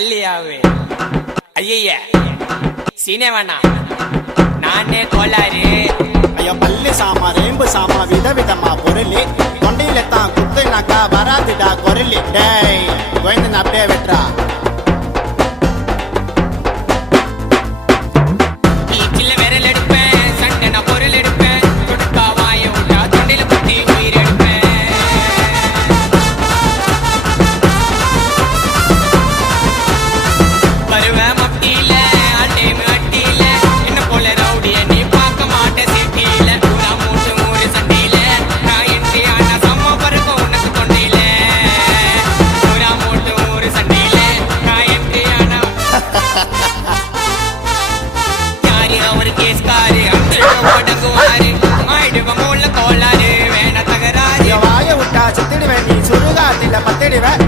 தள்ளியாவே ஐய சீனே வேணாம் நானே கோளாறு ஐயோ பல்லு சாமா ரேம்பு சாமா விதவிதமா பொருளி தொண்டையில தான் குத்துனாக்கா வராதுடா குரலி டேய் கோயந்தன் அப்படியே வெட்டுறா சில்ல விரல் எடுப்பேன் சண்டை நான் பொருள் எடுப்பேன் கொடுக்கா வாய விட்டா தொண்டையில குத்தி உயிர் எடுப்பேன் வருவேன் மட்டியில அட்டேமு அட்டியில என்ன போல ரவுடிய நீ பார்க்க மாட்ட சிட்டியில பூரா மூட்டு மூணு சண்டையில நான் என்று ஆனா சம்ம பருக்கும் உனக்கு தொண்டையில பூரா மூட்டு மூணு சண்டையில நான் என்று ஆனா யாரு அவரு கேஸ்காரு அங்கே ஓடங்குவாரு ஆயிடுவ மூல கோளாறு வேண தகராறு வாய விட்டா செத்துடுவேன் நீ சுடுகாட்டில பத்திடுவேன்